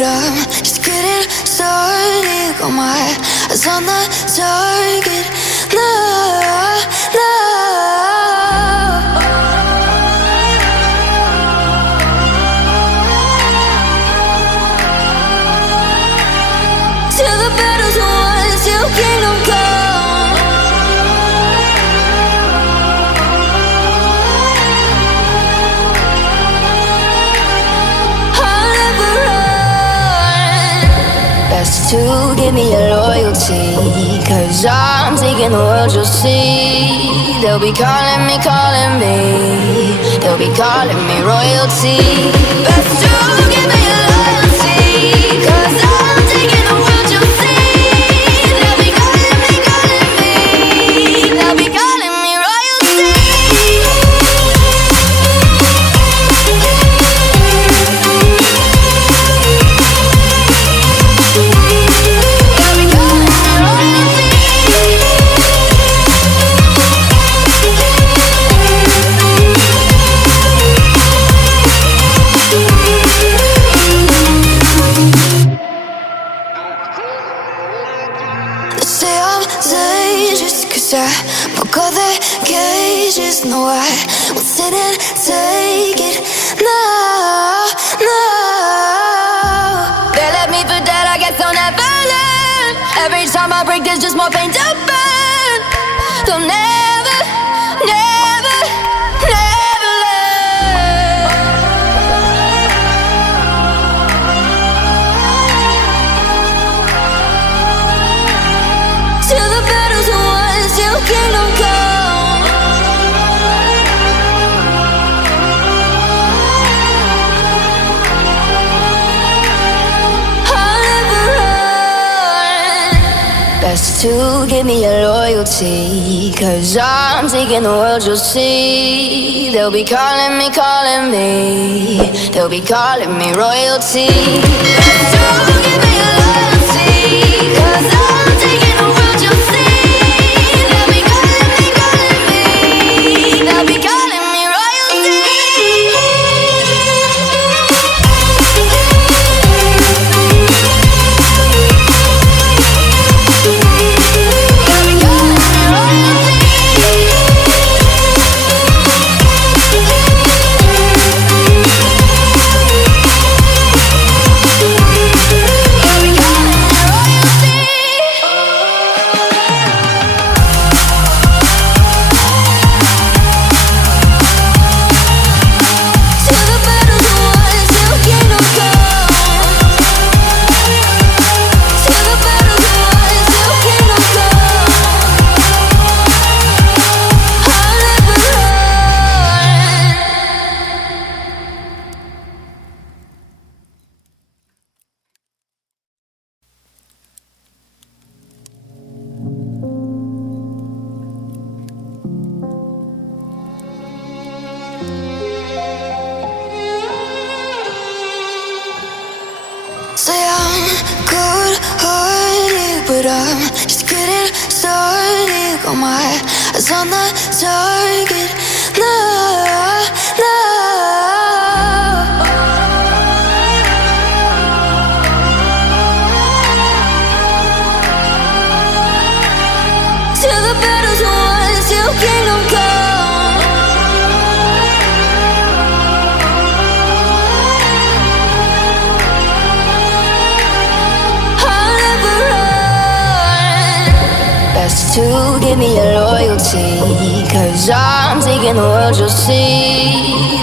but I'm just getting started. Got my eyes on the target. No, no. Till the battle's won, till kingdom come. I'll never run. Best to give me your loyalty, 'cause I'm taking the world, you'll see. They'll be calling me, they'll be calling me royalty. Best to give me your loyalty, 'cause I'm taking the world, you'll see. They'll be calling me, they'll be calling me royalty. They'll be calling me royalty. They say I'm dangerous 'cause I broke all their cages. No, I won't sit and take it. No, no. They left me for dead, I guess I'll never learn. Every time I break, there's just more pain to burn. They'll never, never, never learn. Till the battle's won, till kingdom come. I'll never run. Best to give me your loyalty, 'cause I'm taking the world, you'll see. They'll be calling me, they'll be calling me royalty. Best to give me your loyalty, 'cause I'm taking the world, you'll see. They'll be calling me, they'll be calling me royalty. They'll be calling me royalty. They'll be calling me royalty. Till the battle's won, till kingdom come. Till the battle's won, till kingdom come. I'll never run. Say I'm good-hearted, but I'm just getting started. Got my eyes on the target. No, no. Till the battle's won, till kingdom come. I'll never run. Best to give me your loyalty, 'cause I'm taking the world, you'll see.